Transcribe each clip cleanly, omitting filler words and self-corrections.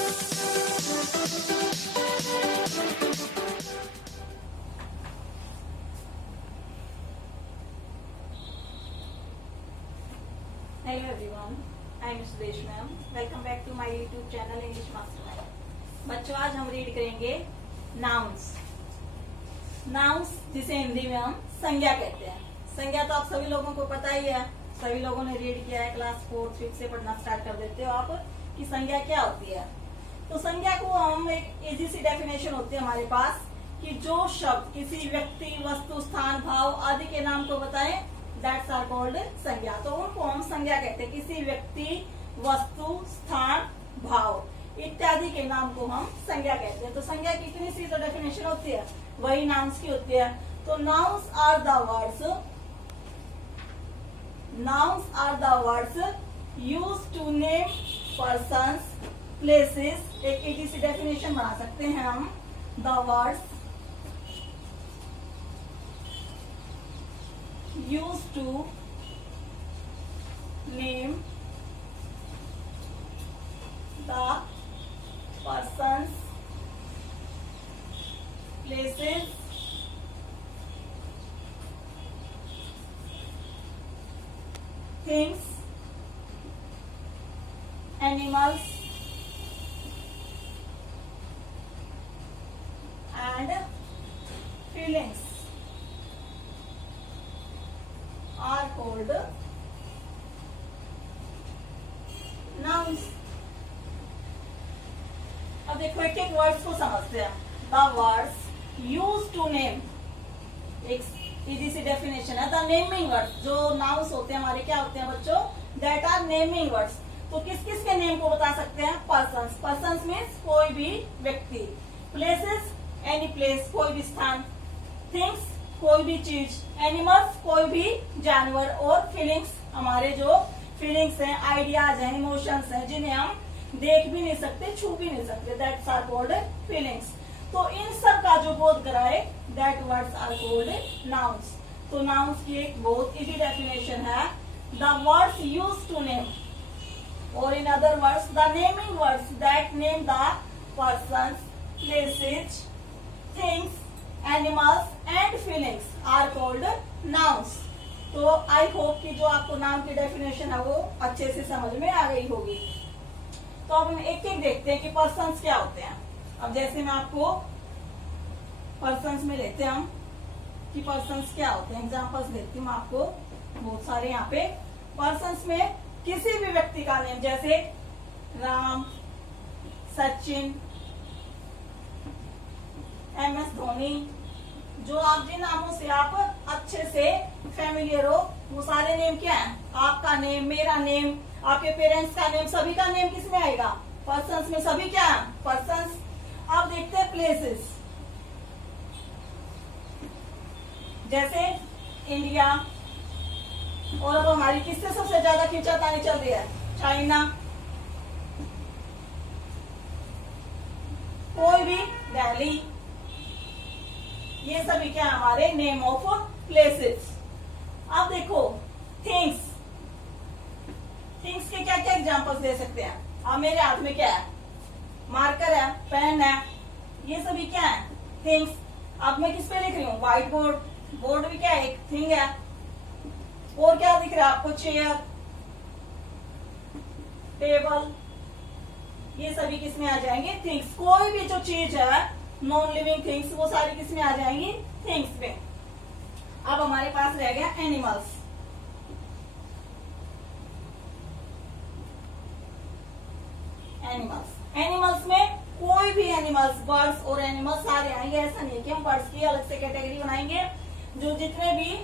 Hello everyone, I am Sudesh ma'am. Welcome back to my YouTube channel English Mastermind. बच्चों आज हम read करेंगे nouns. Nouns जिसे हिंदी में हम संज्ञा कहते हैं। संज्ञा तो आप सभी लोगों को पता ही है, सभी लोगों ने रीड किया है, क्लास 4th 5th से पढ़ना स्टार्ट कर देते हो आप कि संज्ञा क्या होती है। तो संज्ञा को हम एक इजी सी डेफिनेशन होती है हमारे पास कि जो शब्द किसी व्यक्ति, वस्तु, स्थान, भाव आदि के नाम को बताएं, दैट्स आर कॉल्ड संज्ञा। तो उनको हम संज्ञा कहते हैं। किसी व्यक्ति, वस्तु, स्थान, भाव इत्यादि के नाम को हम संज्ञा कहते हैं। तो संज्ञा की इतनी सी तो डेफिनेशन होती है, वही नाउन्स की होती है। तो nouns are the words used to name persons, places. एक इजी सी डेफिनेशन बना सकते हैं हम, the words used to name the persons, places, things, animals and feelings are called nouns। अब देखो एक एक वर्ड्स को समझते हैं। The words use to name, एक इजी सी डेफिनेशन है। द नेमिंग वर्ड्स, जो नाउन्स होते हैं हमारे क्या होते हैं बच्चों, दैट आर नेमिंग वर्ड्स। तो किस किस के नेम को बता सकते हैं, पर्सन्स। पर्सन्स मीन्स कोई भी व्यक्ति, प्लेसेस एनी प्लेस कोई भी स्थान, थिंग्स कोई भी चीज, एनिमल्स कोई भी जानवर, और फीलिंग्स हमारे जो फीलिंग्स हैं, आइडियाज हैं, इमोशंस हैं, जिन्हें हम देख भी नहीं सकते, छू भी नहीं सकते, दैट्स आर कॉल्ड फीलिंग्स। तो इन सब का जो बोध कराए, that words are called nouns. तो नाउन्स की एक बहुत इजी डेफिनेशन है, the words use to name, और in other words the naming words that name the persons, places, things, animals and feelings are called nouns. तो I hope कि जो आपको नाउन की डेफिनेशन है वो अच्छे से समझ में आ गई होगी। तो अब हम एक एक देखते हैं कि पर्सन्स क्या होते हैं। अब जैसे मैं आपको पर्सन्स में लेते हैं हम कि पर्सन्स क्या होते हैं, एग्जांपल्स देती हूँ आपको बहुत सारे यहाँ पे। पर्सन्स में किसी भी व्यक्ति का नेम, जैसे राम, सचिन, MS धोनी, जो आप जिन नामों से आप अच्छे से फैमिलियर हो, वो सारे नेम क्या है, आपका नेम, मेरा नेम, आपके पेरेंट्स का नेम, सभी का नेम किस में आएगा, पर्सन्स में। सभी क्या है, पर्सन्स। अब देखते हैं प्लेसेस, जैसे इंडिया, और अब हमारी किससे सबसे ज्यादा खींचातानी चल रही है, चाइना, कोई भी, दिल्ली, ये सभी क्या हमारे नेम ऑफ प्लेसेस। अब देखो थिंग्स, थिंग्स के क्या क्या एग्जांपल्स दे सकते हैं। अब मेरे हाथ में क्या है, मार्कर है, पेन है, ये सभी क्या है, थिंग्स। अब मैं किस पे लिख रही हूँ, व्हाइट बोर्ड, बोर्ड भी क्या है, एक थिंग है। और क्या दिख रहा है आपको, चेयर, टेबल, ये सभी किस में आ जाएंगे, थिंग्स। कोई भी जो चीज है, नॉन लिविंग थिंग्स, वो सारी किस में आ जाएंगी, थिंग्स में। अब हमारे पास रह गया एनिमल्स। एनिमल्स में कोई भी एनिमल्स, बर्ड्स और एनिमल्स सारे आएंगे। ऐसा नहीं है कि हम बर्ड्स की अलग से कैटेगरी बनाएंगे। जो जितने भी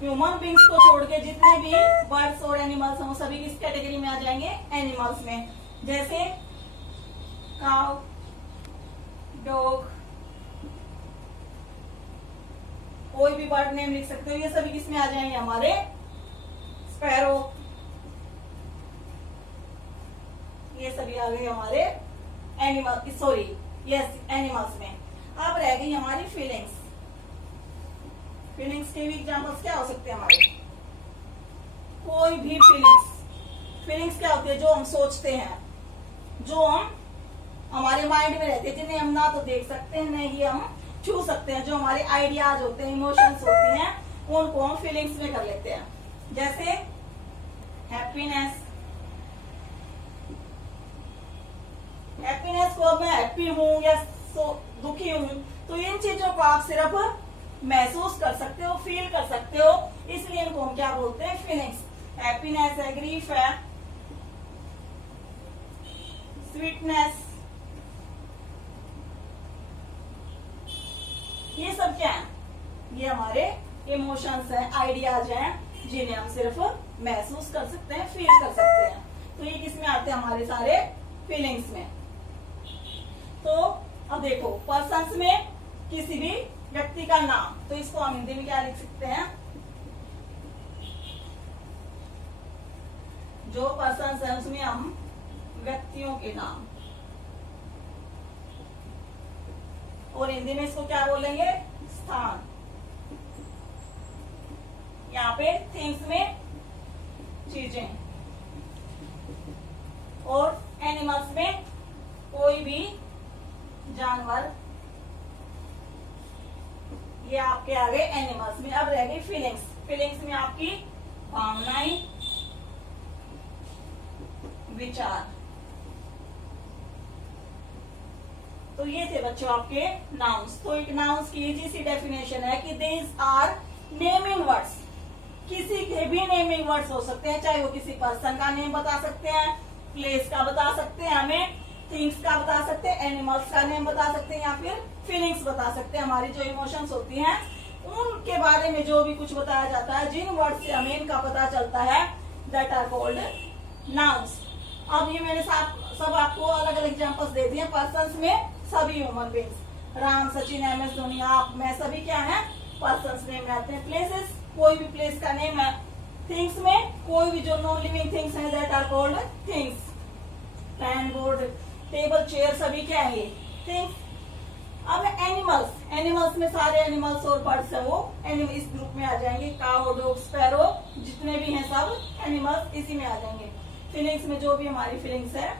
ह्यूमन बींग्स को छोड़ के जितने भी बर्ड्स और एनिमल्स हैं, वो सभी किस कैटेगरी में आ जाएंगे, एनिमल्स में। जैसे काउ, डॉग, कोई भी बर्ड नेम लिख सकते हो, ये सभी किसमें आ जाएंगे, हमारे स्पैरो, ये सभी आ गए हमारे एनिमल, सॉरी यस एनिमल्स में। अब रह गई हमारी फीलिंग्स। फीलिंग्स के भी एग्जांपल्स क्या हो सकते हैं हमारे, कोई भी फीलिंग्स। फीलिंग्स क्या होती है, जो हम सोचते हैं, जो हम हमारे माइंड में रहते हैं, जिन्हें हम ना तो देख सकते हैं, न ही हम छू सकते हैं। जो हमारे आइडियाज होते हैं, इमोशंस होती हैं, उनको हम फीलिंग्स में कर लेते हैं। जैसे हैप्पीनेस, हैप्पीनेस को मैं हैप्पी हूं या दुखी हूं, तो इन चीजों को आप सिर्फ महसूस कर सकते हो, फील कर सकते हो, इसलिए इनको हम क्या बोलते हैं, फीलिंग्स। हैप्पीनेस है, ग्रीफ है, स्वीटनेस, ये सब क्या है, ये हमारे इमोशंस हैं, आइडियाज हैं, जिन्हें हम सिर्फ महसूस कर सकते हैं, फील कर सकते हैं। तो ये किसमें आते हैं, हमारे सारे फीलिंग्स में। तो अब देखो, पर्सन्स में किसी भी व्यक्ति का नाम, तो इसको हम हिंदी में क्या लिख सकते हैं, जो पर्सन्स है उसमें हम व्यक्तियों के नाम, और हिंदी में इसको क्या बोलेंगे, स्थान। यहाँ पे थिंग्स में चीजें, और एनिमल्स में कोई भी जानवर, ये आपके आ गए एनिमल्स में। अब रह गई फीलिंग्स। फीलिंग्स में आपकी भावनाएं, विचार। तो ये थे बच्चों आपके नाउन्स। तो एक नाउन्स की इजी सी डेफिनेशन है कि दीज आर नेमिंग वर्ड्स। किसी के भी नेमिंग वर्ड्स हो सकते हैं, चाहे वो किसी पर्सन का नेम बता सकते हैं, प्लेस का बता सकते हैं, हमें थिंग्स का बता सकते हैं, एनिमल्स का नेम बता सकते हैं, या फिर फीलिंग्स बता सकते हैं। हमारी जो इमोशंस होती हैं उनके बारे में जो भी कुछ बताया जाता है, जिन वर्ड से हमें इनका पता चलता है, दैट आर कॉल्ड नाउन्स। अब ये मैंने सब आपको अलग अलग एग्जांपल्स दे दिए। पर्सन्स में सभी human beings, Ram, Sachin, MS Dhoni, आप, मैं, सभी क्या है, पर्सन्स नेम में आते हैं। प्लेसेस, कोई भी प्लेस का नेम है। थिंग्स में कोई भी जो नॉन लिविंग थिंग्स है, that are called things. Pen, board, table, chair, सभी क्या है, थिंग्स। अब एनिमल्स, एनिमल्स में सारे एनिमल्स और बर्ड्स है, वो एनिमल इस ग्रुप में आ जाएंगे। काउ, डॉग, स्पैरो, जितने भी हैं सब एनिमल्स इसी में आ जाएंगे। फीलिंग्स में जो भी हमारी फीलिंग्स है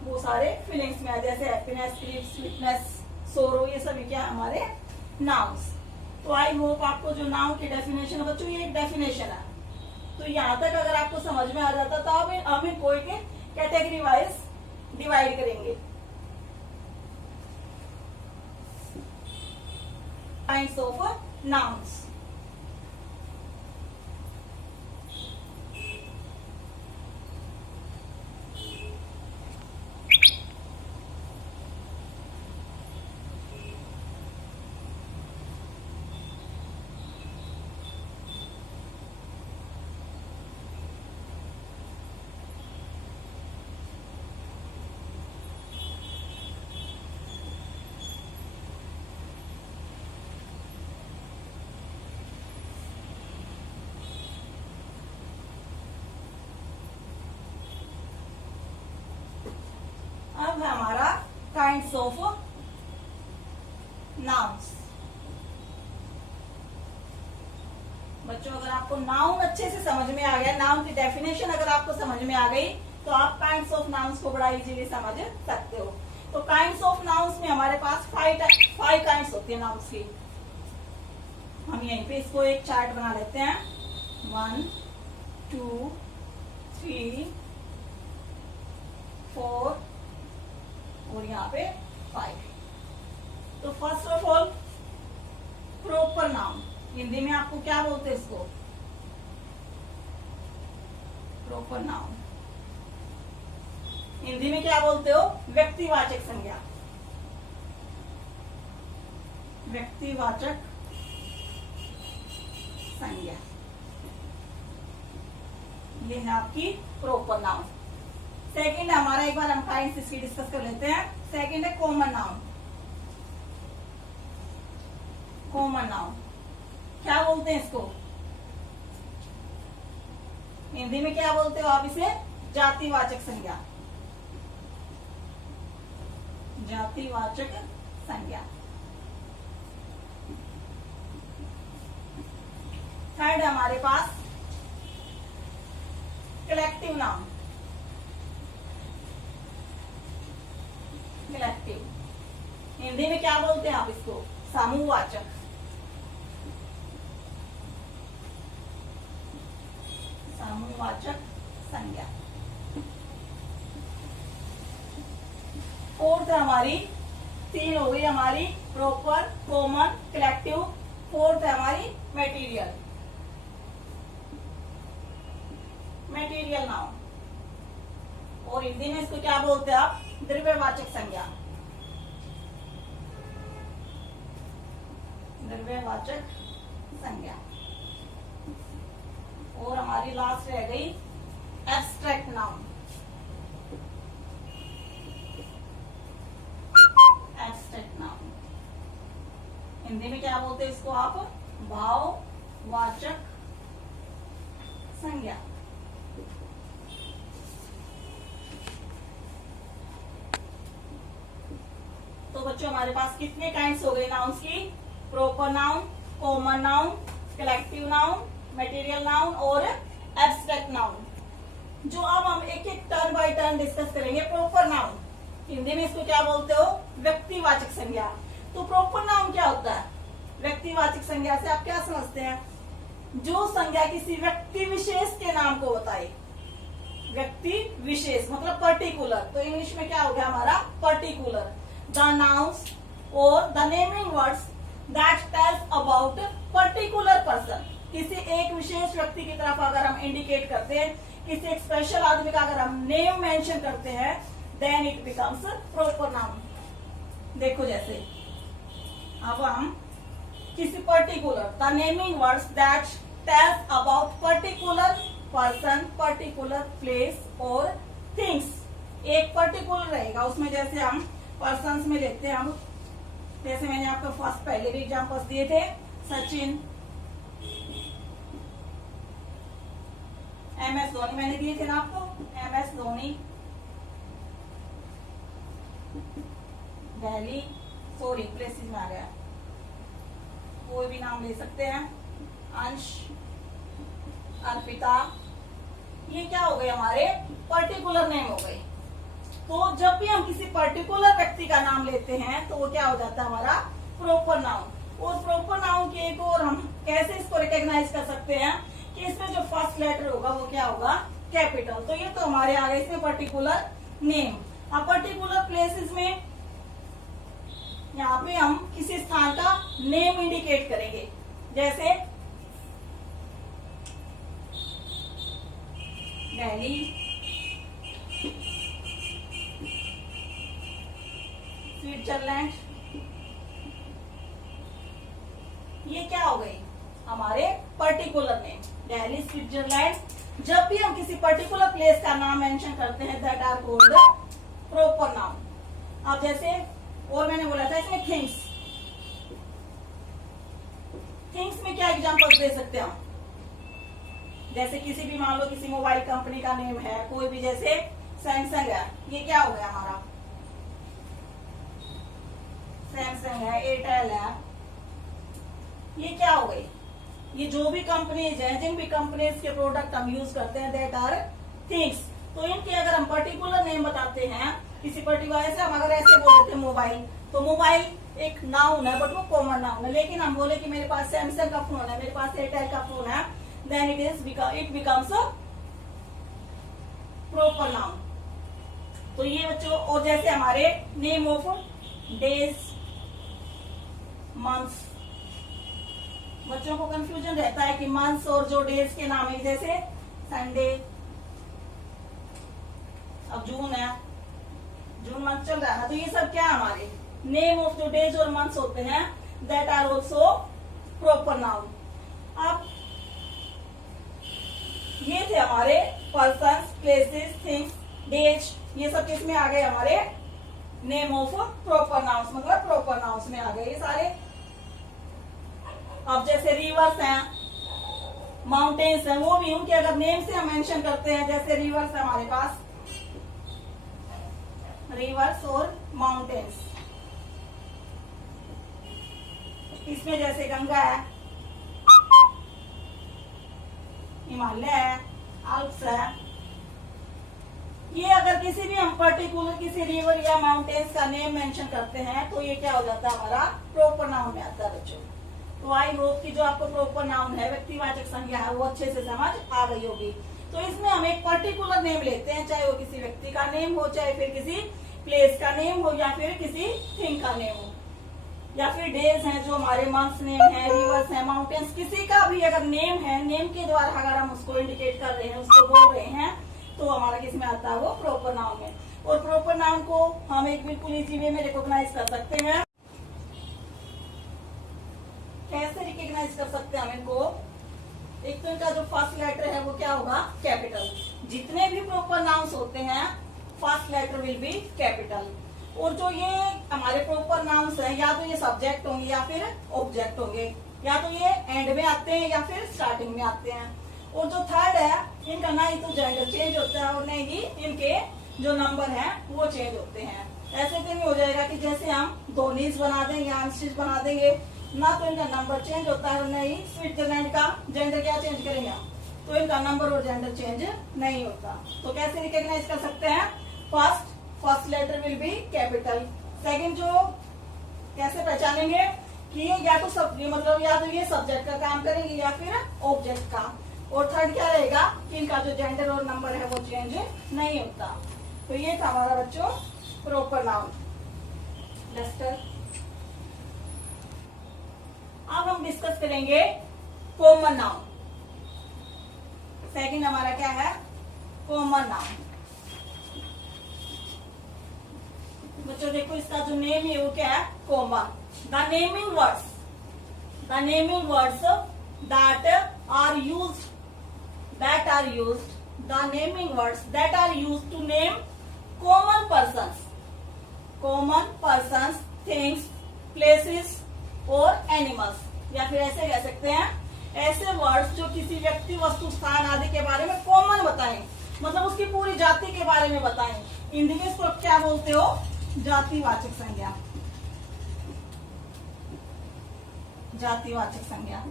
वो सारे फीलिंग्स में आ, जैसे हैप्पीनेस, ग्रीफ, स्वीटनेस, सोरो, ये सभी क्या है, हमारे नाउन्स। तो आई होप आपको जो नाउन की डेफिनेशन है बच्चों, ये एक डेफिनेशन है। तो यहाँ तक अगर आपको समझ में आ जाता तो हम इनको एक कैटेगरी वाइज डिवाइड करेंगे। Kinds of nouns. अब है हमारा काइंड्स ऑफ नाउन्स। बच्चों अगर आपको नाउन अच्छे से समझ में आ गया, नाउन की डेफिनेशन अगर आपको समझ में आ गई, तो आप काइंड्स ऑफ नाउन्स को बड़ा इजीली समझ सकते हो। तो काइंड्स ऑफ नाउन्स में हमारे पास 5 काइंड्स होती है नाउन्स की। हम यहीं पे इसको एक चार्ट बना लेते हैं। 1 2 3 4 और यहाँ पे 5। तो first of all proper noun, Hindi में आपको क्या बोलते हैं इसको, प्रॉपर नाउन। हिंदी में क्या बोलते हो, व्यक्तिवाचक संज्ञा। व्यक्तिवाचक संज्ञा, ये है आपकी प्रॉपर नाउन। सेकंड हमारा, एक बार हम काइंड्स इसकी डिस्कस कर लेते हैं। सेकंड है कॉमन नाउन। कॉमन नाउन क्या बोलते हैं इसको, हिंदी में क्या बोलते हो आप इसे, जातिवाचक संज्ञा। जातिवाचक संज्ञा। थर्ड हमारे पास कलेक्टिव नाउन। कलेक्टिव। हिंदी में क्या बोलते हैं आप इसको? समूहवाचक। समूहवाचक संज्ञा। फोर्थ हमारी, तीन हो गई हमारी, प्रॉपर, कॉमन, कलेक्टिव। फोर्थ है हमारी मटेरियल। मटेरियल नाउन, और हिंदी में इसको क्या बोलते हैं आप? द्रव्यवाचक संज्ञा। द्रव्यवाचक संज्ञा। और हमारी लास्ट रह गई abstract noun. Abstract noun Hindi में क्या बोलते हैं इसको आप? भाववाचक संज्ञा। तो बच्चों हमारे पास कितने काइंड्स हो गए नाउन्स की? Proper noun, common noun, collective noun, material noun और एब्स्ट्रैक्ट नाउन। जो अब हम एक एक टर्न बाय टर्न डिस्कस करेंगे। प्रॉपर नाउन, हिंदी में इसको क्या बोलते हो? व्यक्तिवाचक संज्ञा। तो प्रॉपर नाउन क्या होता है? व्यक्तिवाचक संज्ञा से आप क्या समझते हैं? जो संज्ञा किसी व्यक्ति विशेष के नाम को बताए। व्यक्ति विशेष मतलब पर्टिकुलर। तो इंग्लिश में क्या हो गया हमारा? पर्टिकुलर। द नाउन्स और the naming words that tells about particular person. किसी एक विशेष व्यक्ति की तरफ अगर हम इंडिकेट करते हैं, किसी एक स्पेशल आदमी का अगर हम नेम मेंशन करते हैं, then it becomes proper noun. देखो जैसे अब हम किसी particular, the naming words that tells about particular person, particular place और थिंग्स। एक पर्टिकुलर रहेगा उसमें, जैसे हम पर्सन्स में लेते हैं हम, जैसे मैंने आपको फर्स्ट पहले भी एग्जांपल्स दिए थे, सचिन, MS धोनी मैंने दिए थे ना आपको, MS Dhoni, Delhi, sorry places में आ गया, कोई भी नाम ले सकते हैं, अंश, अर्पिता। ये क्या हो गए? हमारे पर्टिकुलर नेम हो गए। तो जब भी हम किसी पर्टिकुलर व्यक्ति का नाम लेते हैं तो वो क्या हो जाता है? हमारा प्रॉपर नाउन। और प्रॉपर नाउन की एक और हम कैसे इसको रिकॉग्नाइज कर सकते हैं कि इसमें जो फर्स्ट लेटर होगा वो क्या होगा? कैपिटल। तो ये तो हमारे आ गए इसमें पर्टिकुलर नेम। अब पर्टिकुलर प्लेसेस में यहाँ पे हम किसी स्थान का नेम इंडिकेट करेंगे, जैसे दिल्ली, स्विट्जरलैंड। ये क्या हो गई? हमारे पर्टिकुलर नेम, दिल्ली, स्विट्जरलैंड। जब भी हम किसी पर्टिकुलर प्लेस का नाम मेंशन करते हैं, that are called proper noun. अब जैसे और मैंने बोला था इसमें थिंग्स। थिंग्स में क्या एग्जांपल्स दे सकते हैं हम? जैसे किसी भी, मान लो किसी मोबाइल कंपनी का नेम है कोई भी, जैसे सैमसंग है, ये क्या हो गया हमारा? सैमसंग है, एयरटेल है, ये क्या हो गई? ये जो भी कंपनीज है, जिन भी कंपनीज के प्रोडक्ट हम यूज करते हैं, दैट आर थिंग्स। तो इनके अगर हम पर्टिकुलर नेम बताते हैं किसी पर्टिकुलर, ऐसे हम अगर ऐसे बोल देते हैं मोबाइल, तो मोबाइल एक नाउन है बट वो कॉमन नाउन है। लेकिन हम बोले कि मेरे पास सैमसंग का फोन है, मेरे पास एयरटेल का फोन है, then it becomes proper noun. तो ये बच्चों, और जैसे हमारे नेम ऑफ डेज, मंथ्स। बच्चों को कंफ्यूजन रहता है कि मंथ्स और जो डेज के नाम है, जैसे संडे, अब जून है, जून मंथ चल रहा है ना, तो ये सब क्या है? हमारे नेम ऑफ जो डेज और मंथ्स होते हैं, that are also proper noun. अब ये थे हमारे पर्सन, प्लेसेस, थिंग्स, डेज, ये सब किसमें आ गए? हमारे नेम ऑफ प्रॉपर नाउन्स, मतलब प्रॉपर नाउन्स में आ गए ये सारे। अब जैसे रिवर्स हैं, माउंटेन्स हैं, वो भी उनके अगर नेम से हम मेंशन करते हैं, जैसे रिवर्स है हमारे पास, रिवर्स और माउंटेन्स। इसमें जैसे गंगा है, हिमालय है, अल्प्स है, ये अगर किसी भी हम पर्टिकुलर किसी रिवर या माउंटेन्स का नेम मेंशन करते हैं तो ये क्या हो जाता है, हमारा प्रोपर नाउन में आता है बच्चों। तो आई होप कि जो आपको प्रोपर नाउन है, व्यक्तिवाचक संज्ञा है, वो अच्छे से समझ आ गई होगी। तो इसमें हम एक पर्टिकुलर नेम लेते हैं, चाहे वो किसी व्यक्ति का नेम हो, चाहे फिर किसी प्लेस का नेम हो, या फिर किसी थिंग का नेम हो, या फिर डेज हैं जो हमारे मंथ्स नेम है, रिवर्स है, माउंटेन्स, किसी का भी अगर नेम है, नेम के द्वारा अगर हम उसको इंडिकेट कर रहे हैं, उसको बोल रहे हैं, तो हमारा किस में आता है, वो प्रोपर नाउन में। और प्रोपर नाउन को हम एक बिल्कुल इजी वे में रिकॉग्नाइज कर सकते हैं। कैसे रिकॉग्नाइज कर सकते हैं हम इनको? एक तो इनका जो फर्स्ट लेटर है वो क्या होगा, कैपिटल। जितने भी प्रोपर नाउन्स होते हैं first letter will be capital. और जो ये हमारे प्रोपर नाउन्स हैं, या तो ये सब्जेक्ट होंगे या फिर ऑब्जेक्ट होंगे, या तो ये एंड में आते हैं या फिर स्टार्टिंग में आते हैं। और जो थर्ड है, इनका ना ही तो जेंडर चेंज होता है और न ही इनके जो नंबर हैं वो चेंज होते हैं। ऐसे तो नहीं हो जाएगा कि जैसे हम धोनीज बना देंगे, आंशिज बना देंगे, ना तो इनका नंबर चेंज होता है और न ही स्विट्जरलैंड का जेंडर क्या चेंज करेंगे, तो इनका नंबर और जेंडर चेंज नहीं होता। तो कैसे रिकॉग्नाइज कर सकते हैं? First letter will be capital. Second जो कैसे पहचानेंगे कि ये या तो सब मतलब या तो ये सब्जेक्ट का काम करेंगे या फिर ऑब्जेक्ट का। और थर्ड क्या रहेगा कि इनका जो जेंडर और नंबर है वो चेंज नहीं होता। तो ये था हमारा बच्चों प्रॉपर नाउन। डस्टर। अब हम डिस्कस करेंगे कॉमन नाउन। सेकंड हमारा क्या है? Common noun. बच्चों देखो इसका जो नेम है वो क्या है? Common. The naming words that are used to name common persons, things, places और animals। या फिर ऐसे कह सकते हैं ऐसे वर्ड्स जो किसी व्यक्ति, वस्तु, स्थान आदि के बारे में कॉमन बताएं, मतलब उसकी पूरी जाति के बारे में बताएं। हिंदी में इसको क्या बोलते हो? जातिवाचक संज्ञा। जातिवाचक संज्ञा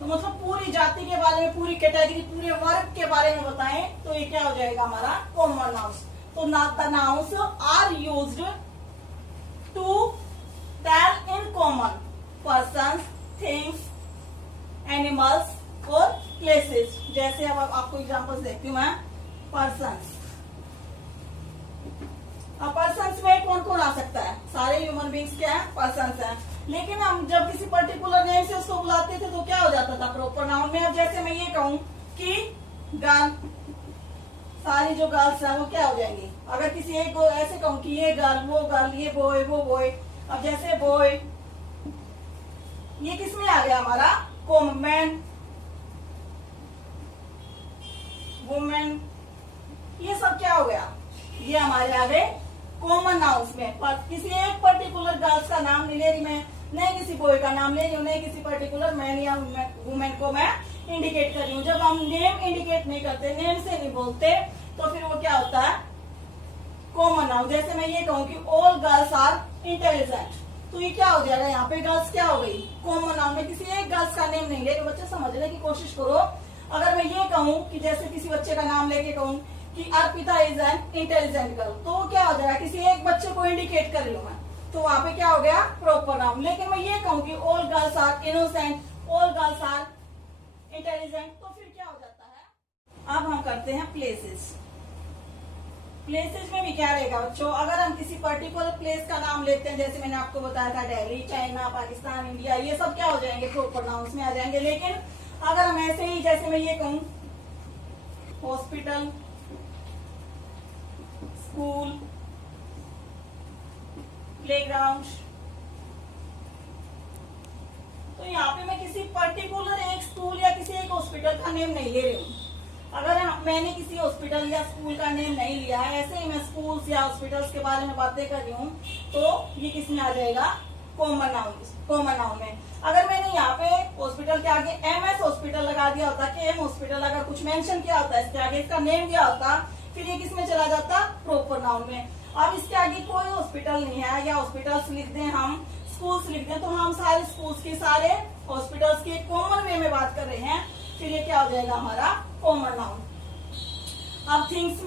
तो मतलब पूरी जाति के बारे में, पूरी कैटेगरी, पूरे वर्ग के बारे में बताएं, तो ये क्या हो जाएगा हमारा? Common nouns. तो the nouns are used to tell in common persons, things, animals और प्लेसेस। जैसे अब आपको एग्जांपल्स देखती हूँ मैं। पर्सन्स, अब पर्सन्स में कौन कौन आ सकता है? सारे ह्यूमन बींग्स क्या है? पर्सन्स हैं। लेकिन हम जब किसी पर्टिकुलर नेम से उसको बुलाते थे तो क्या हो जाता था प्रॉपर नाउन में? अब जैसे मैं ये कहूँ कि गर्ल, सारी जो गर्ल्स हैं वो क्या हो जाएंगी? अगर किसी एक को ऐसे कहूँ कि ये गर्ल, वो गर्ल, ये बॉय, वो बॉय। अब जैसे बॉय, ये किसमें आ गया हमारा? मैन, वुमेन, ये सब क्या हो गया? ये हमारे आ गए कॉमन नाउन्स में। पर किसी एक पर्टिकुलर गर्ल्स का नाम नहीं ले रही मैं, नहीं किसी बॉय का नाम ले रही हूँ, नहीं किसी पर्टिकुलर मैन या वुमेन को मैं इंडिकेट कर रही हूँ। जब हम नेम इंडिकेट नहीं करते, नेम से नहीं बोलते, तो फिर वो क्या होता है? Common noun. जैसे मैं ये कहूँ कि ऑल गर्ल्स आर इंटेलिजेंट, तो ये क्या हो जाएगा? यहाँ पे गर्ल्स क्या हो गई? कॉमन नाउन में किसी एक गर्ल्स का नेम नहीं ले रही। बच्चे समझने की कोशिश करो। अगर मैं ये कहूँ कि जैसे किसी बच्चे का नाम लेके कहूँ कि Arpita is an intelligent girl, तो क्या हो जाएगा? किसी एक बच्चे को इंडिकेट कर लूँ मैं, तो वहां पे क्या हो गया? Proper noun. लेकिन मैं ये कहूँ कि all girls are innocent, all girls are intelligent, तो फिर क्या हो जाता है? अब हम करते हैं प्लेसेस। प्लेसेस में भी क्या रहेगा बच्चों? अगर हम किसी पर्टिकुलर प्लेस का नाम लेते हैं, जैसे मैंने आपको बताया था दिल्ली, चाइना, पाकिस्तान, इंडिया, ये सब क्या हो जाएंगे? प्रॉपर नाउन्स में आ जाएंगे। लेकिन अगर हम ऐसे ही, जैसे मैं ये कहूँ हॉस्पिटल, स्कूल, प्लेग्राउंड, तो यहाँ पे मैं किसी पर्टिकुलर एक स्कूल या किसी एक हॉस्पिटल का नेम नहीं ले रही हूँ। अगर मैंने किसी हॉस्पिटल या स्कूल का नेम नहीं लिया है, ऐसे ही मैं स्कूल्स या हॉस्पिटल्स के बारे में बातें कर रही हूँ, तो ये किसमें आ जाएगा? कॉमन नाउन में। अगर मैंने यहाँ पे हॉस्पिटल के आगे MS हॉस्पिटल लगा दिया होता, KM हॉस्पिटल अगर कुछ मेंशन किया होता, इसके आगे इसका नेम दिया होता, फिर ये किसमें चला जाता? प्रॉपर नाउन में। अब इसके आगे कोई हॉस्पिटल नहीं है, या हॉस्पिटल्स लिख दें हम, स्कूल्स लिख दें, तो हम सारे स्कूल्स की, सारे हॉस्पिटल्स की कॉमन वे में बात कर रहे हैं, फिर ये क्या हो जाएगा? हमारा कॉमन नाउन। अब थिंग्स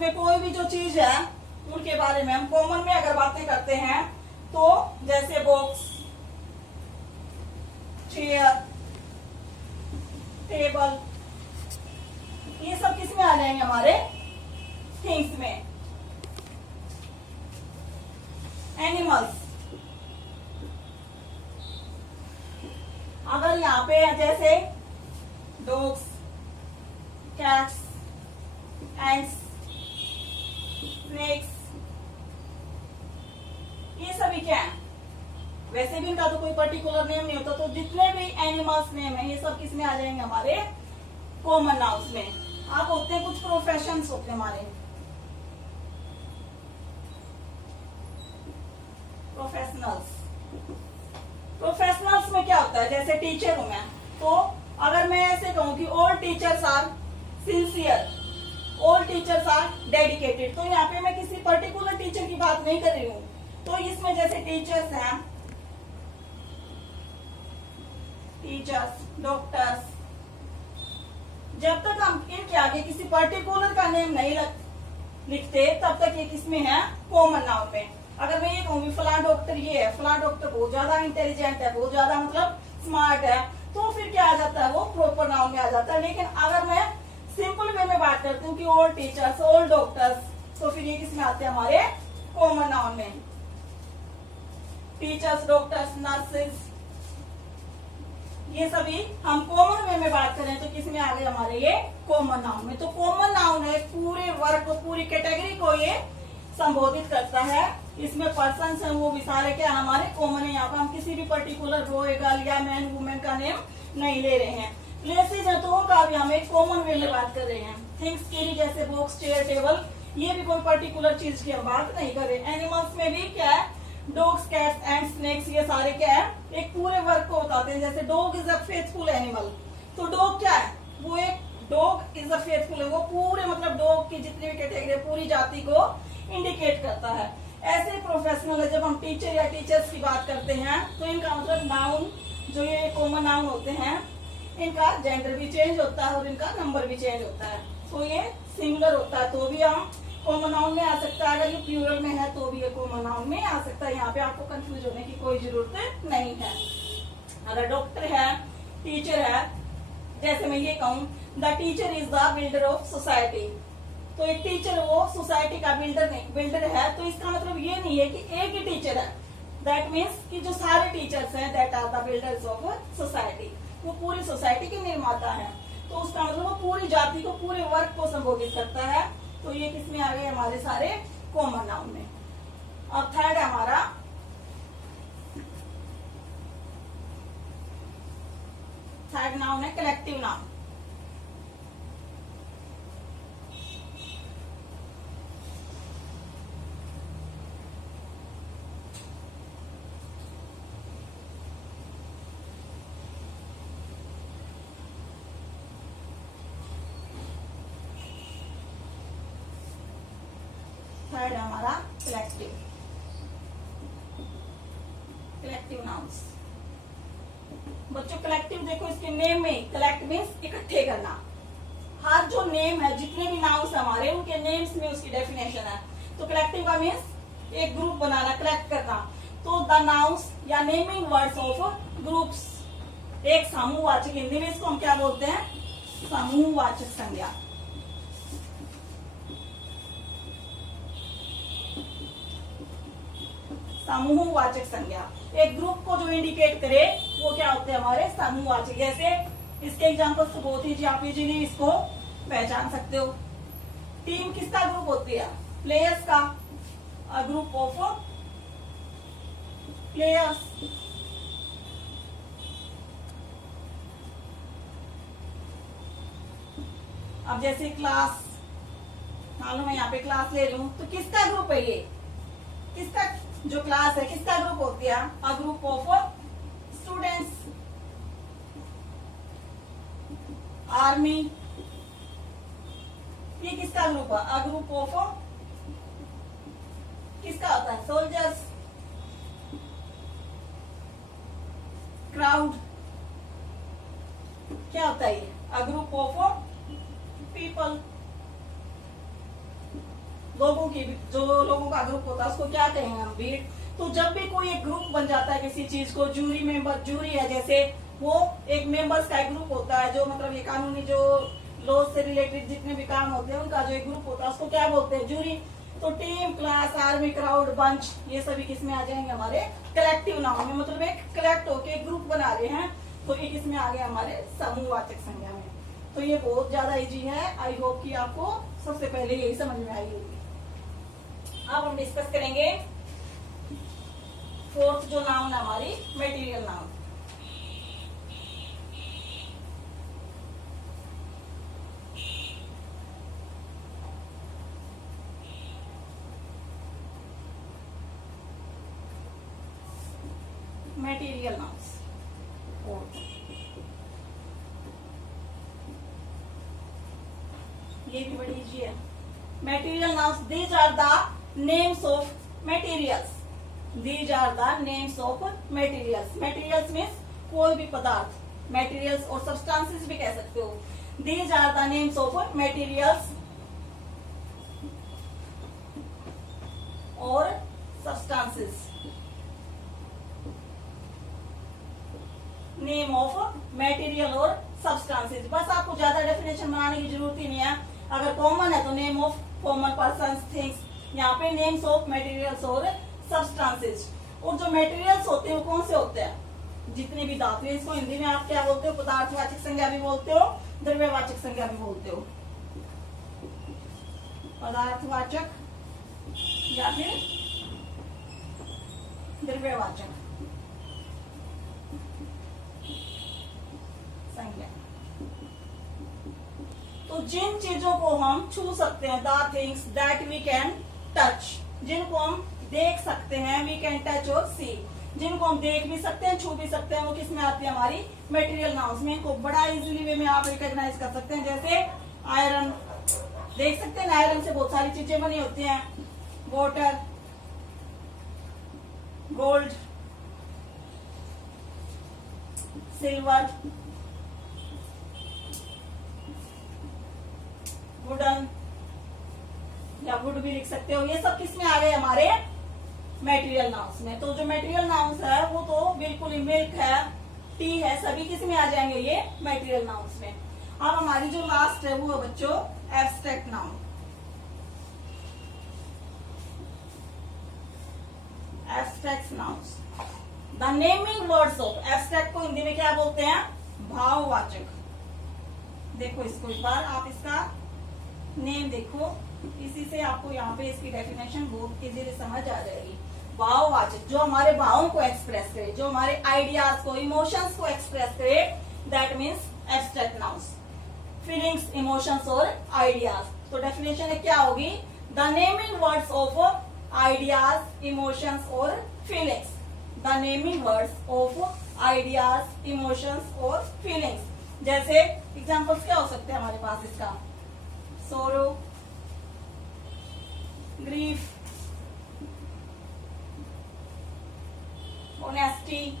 में कोई भी जो चीज है उनके बारे में हम कॉमन में अगर बातें करते हैं तो जैसे बॉक्स, चेयर, टेबल, ये सब किस में आ जाएंगे हमारे थिंग्स में। एनिमल्स, अगर यहाँ पे जैसे डॉग्स, कैट्स, एंड्स, स्नेक्स, ये सभी क्या है, वैसे भी इनका तो कोई पर्टिकुलर नेम नहीं होता, तो जितने भी एनिमल्स नेम है ये सब किस में आ जाएंगे हमारे कॉमन नाउन्स में। आप होते हैं कुछ प्रोफेशंस होते हैं हमारे, प्रोफेशनल्स में क्या होता है, जैसे टीचर हूं मैं, तो अगर मैं ऐसे कहूं कि all teachers are sincere, all teachers are dedicated, तो यहाँ पे मैं किसी पर्टिकुलर टीचर की बात नहीं कर रही हूँ। तो इसमें जैसे टीचर्स हैं, टीचर्स, डॉक्टर्स, जब तक हम इनके आगे किसी पर्टिकुलर का नेम नहीं लिखते तब तक ये किसमें है, कॉमन नाउन में। अगर मैं ये कहूँ फलां डॉक्टर ये है, फलां डॉक्टर बहुत ज्यादा इंटेलिजेंट है, बहुत ज्यादा मतलब स्मार्ट है, तो फिर क्या आ जाता है, वो प्रॉपर नाउन में आ जाता है। लेकिन अगर मैं सिंपल वे में बात करती हूँ कि ऑल टीचर्स, ऑल डॉक्टर्स, तो फिर ये किसमें आते हैं, हमारे कॉमन नाउन में। टीचर्स, डॉक्टर्स, नर्सेस, ये सभी हम कॉमन वे में बात करें तो किसमें आ गए हमारे ये कॉमन नाउन में। तो कॉमन नाउन है पूरे वर्ग को, पूरी कैटेगरी को ये संबोधित करता है। इसमें पर्सन है वो भी सारे क्या हमारे कॉमन है। यहाँ पर हम किसी भी पर्टिकुलर बॉय, गर्ल या मैन, वुमेन का नेम नहीं ले रहे हैं। प्लेसेज है तो उनका भी हम एक कॉमन वे में बात कर रहे हैं। थिंग्स की भी जैसे बॉक्स, चेयर, टेबल, ये भी कोई पर्टिकुलर चीज की हम बात नहीं कर रहे। एनिमल्स में भी क्या है, डॉग्स, कैट्स एंड स्नेक्स, ये सारे क्या है, एक पूरे वर्ग को बताते हैं। जैसे dog is a faithful animal, तो डॉग क्या है, वो एक डॉग इज अ फेथफुल है, वो पूरे मतलब डॉग की जितनी भी कैटेगरी पूरी जाति को इंडिकेट करता है। ऐसे प्रोफेशनल है, जब हम टीचर या टीचर्स की बात करते हैं तो इनका मतलब नाउन जो ये कॉमन नाउन होते हैं, इनका जेंडर भी चेंज होता है और इनका नंबर भी चेंज होता है। तो ये सिंगुलर होता है तो भी हम कॉमन नाउन में आ सकता है, अगर ये प्लूरल में है तो भी ये कॉमन नाउन में आ सकता है। यहाँ पे आपको कंफ्यूज होने की कोई जरूरत नहीं है। अगर डॉक्टर है, टीचर है, जैसे मैं ये कहूँ the teacher is the builder of society, तो एक टीचर वो सोसाइटी का बिल्डर है, तो इसका मतलब ये नहीं है कि एक ही टीचर है। दैट मीन्स कि जो सारे टीचर्स हैं that are the builders of society, वो पूरी सोसाइटी के निर्माता है। तो उसका मतलब वो पूरी जाति को, पूरे वर्ग को संबोधित करता है। तो ये किसमें आ गए हमारे सारे कॉमन नाउन में। अब थर्ड है हमारा नाउन है कलेक्टिव नाउन। थर्ड है हमारा कलेक्टिव नाउन्स। बच्चों कलेक्टिव देखो, इसके नेम में कलेक्ट मीन्स इकट्ठे करना। हर जो नेम है, जितने भी नाउन्स हमारे, उनके नेम्स में उसकी डेफिनेशन है। तो कलेक्टिव का मीन्स एक ग्रुप बनाना, कलेक्ट करना। तो द नाउन्स या नेमिंग वर्ड्स ऑफ ग्रुप्स, एक समूहवाचक, हिंदी में इसको हम क्या बोलते हैं, समूहवाचक संज्ञा। समूहवाचक संज्ञा एक ग्रुप को जो इंडिकेट करे वो क्या होते हैं हमारे समूहवाचक। जैसे इसके एग्जांपल्स तो बहुत ही, आप इजीली इसको पहचान सकते हो। टीम किसका ग्रुप होती है, प्लेयर्स का, अ ग्रुप ऑफ प्लेयर्स। अब जैसे क्लास, मान लो मैं यहाँ पे क्लास ले रही हूँ, तो किसका ग्रुप है ये, किसका जो क्लास है किसका ग्रुप होती है, a group of students. Army, ये किसका ग्रुप है, अ ग्रुप ऑफ किसका होता है, सोल्जर्स। क्राउड क्या होता है ये, अ ग्रुप ऑफ पीपल, लोगों की, जो लोगों का ग्रुप होता है उसको क्या कहेंगे हम, भीड़। तो जब भी कोई एक ग्रुप बन जाता है किसी चीज को, जूरी मेंबर, जूरी है जैसे, वो एक मेंबर्स का एक ग्रुप होता है, जो मतलब ये कानूनी जो लॉ से रिलेटेड जितने भी काम होते हैं उनका जो एक ग्रुप होता है उसको क्या बोलते हैं, जूरी। तो team, class, army, crowd, bunch, ये सभी किसमें आ जाएंगे, हमारे कलेक्टिव नाउन में। मतलब एक कलेक्ट होके ग्रुप बना रहे हैं, तो ये किसमें आ गया, हमारे समूहवाचक संज्ञा में। तो ये बहुत ज्यादा इजी है। आई होप कि आपको सबसे पहले यही समझ में आई होगी। अब हम डिस्कस करेंगे फोर्थ जो नाउन है हमारी, मटेरियल नाउन। मटेरियल नाउन्स, ये भी बड़ी इजी है। Material nouns, these are the names of materials, these are the names of materials. Materials means कोई भी पदार्थ, मटेरियल्स और सब्सटेंसेस भी कह सकते हो। These are the names of materials और सब्सटेंसेस। नेम ऑफ मटेरियल और सब्सटेंसेस। बस आपको ज्यादा डेफिनेशन बनाने की जरूरत ही नहीं है। अगर कॉमन है तो name of common persons, things, यहाँ पे नेम्स ऑफ मटेरियल्स और सब्सटेंसेस। और जो मटेरियल्स होते हैं वो कौन से होते हैं, जितने भी धातु है, इसको हिंदी में आप क्या बोलते हो, पदार्थवाचक संज्ञा भी बोलते हो, द्रव्यवाचक संज्ञा भी बोलते हो। पदार्थवाचक या फिर द्रव्यवाचक संज्ञा। तो जिन चीजों को हम छू सकते हैं, the things that we can touch, जिनको हम देख सकते हैं, वी कैन टच और सी, जिनको हम देख भी सकते हैं, छू भी सकते हैं, वो किस में आती है, हमारी मटेरियल नाउन्स में। इनको बड़ा इजीली वे में आप रिकॉग्नाइज कर सकते हैं। जैसे आयरन, देख सकते हैं आयरन से बहुत सारी चीजें बनी होती हैं, वाटर, गोल्ड, सिल्वर, वुडन या वुड भी लिख सकते हो। ये सब किसमें आ गए, हमारे मटेरियल नाउन्स में। तो जो मटेरियल नाउन्स है वो तो बिल्कुल ही मिल्क है, टी है, सभी किसमें आ जाएंगे, ये मटेरियल नाउन्स में। अब हमारी जो लास्ट है वो है बच्चों abstract noun. Abstract nouns, the naming words of. Abstract को हिंदी में क्या बोलते हैं, भाववाचक। देखो इसको एक बार आप इसका नेम देखो, इसी से आपको यहाँ पे इसकी डेफिनेशन बहुत इजीली समझ आ जाएगी। भाववाचक, जो हमारे भावों को एक्सप्रेस करे, जो हमारे आइडियाज को, इमोशंस को एक्सप्रेस करे, that means abstract nouns. Feelings, emotions और आइडियाज। तो डेफिनेशन क्या होगी, the naming words of ideas, emotions और feelings. The naming words of ideas, emotions और फीलिंग्स। जैसे एग्जाम्पल्स क्या हो सकते हैं हमारे पास इसका, सोरो, ग्रीफ, ऑनेस्टी।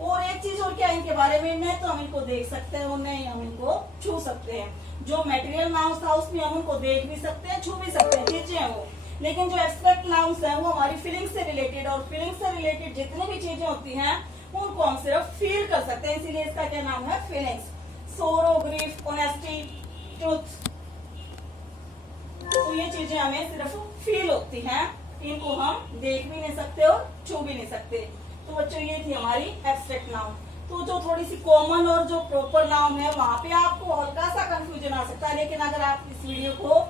और एक चीज और क्या इनके बारे में, नहीं तो हम इनको देख सकते हैं और नहीं हम इनको छू सकते हैं। जो मटेरियल नाउन्स था उसमें हम उनको देख भी सकते हैं, छू भी सकते हैं, चीजें हैं वो। लेकिन जो एब्स्ट्रैक्ट नाउन्स हैं वो हमारी फीलिंग से रिलेटेड, और फीलिंग से रिलेटेड जितनी भी चीजें होती हैं उनको हम सिर्फ फील कर सकते हैं, इसीलिए इसका क्या नाम है, फीलिंग्स। सोरो, ग्रीफ, ऑनेस्टी, ट्रुथ, तो ये चीजें हमें सिर्फ फील होती हैं, इनको हम देख भी नहीं सकते और छू भी नहीं सकते। तो बच्चों ये थी हमारी एब्स्ट्रैक्ट नाउन। तो जो थोड़ी सी कॉमन और जो प्रॉपर नाउन है वहां पे आपको हल्का सा कंफ्यूजन आ सकता है, लेकिन अगर आप इस वीडियो को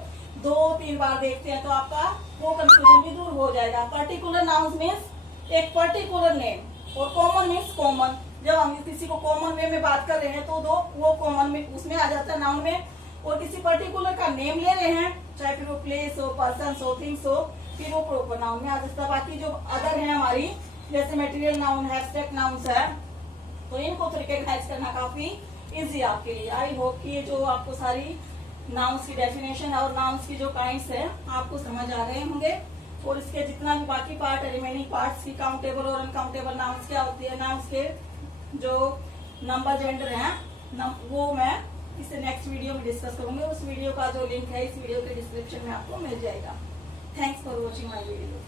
2-3 बार देखते हैं तो आपका वो कंफ्यूजन भी दूर हो जाएगा। पर्टिकुलर नाउन मीन्स एक पर्टिकुलर नेम, और कॉमन मीन्स कॉमन। जब हम किसी को कॉमन वे में बात कर रहे हैं तो वो कॉमन में उसमें आ जाता है नाउन में, और किसी पर्टिकुलर का नेम ले रहे हैं, चाहे फिर वो प्लेस हो, पर्सन हो, थिंग्स हो, फिर वो प्रॉपर नाउन में आ जाता है। बाकी जो अदर है हमारी, जैसे मटेरियल नाउन है, एब्स्ट्रैक्ट नाउन्स है, तो इनको तो रिकॉग्नाइज करना काफी इजी आपके लिए। आई होप कि ये जो आपको सारी नाउन्स की डेफिनेशन और नाउन्स की जो काइंड्स है आपको समझ आ गए होंगे। और इसके जितना भी बाकी पार्ट है, रिमेनिंग पार्ट्स की काउंटेबल और अनकाउंटेबल नाउन्स क्या होती है, नाउन्स के जो नंबर जेंडर है वो मैं इसे नेक्स्ट वीडियो में डिस्कस करूंगी। उस वीडियो का जो लिंक है इस वीडियो के डिस्क्रिप्शन में आपको मिल जाएगा। Thanks for watching my video.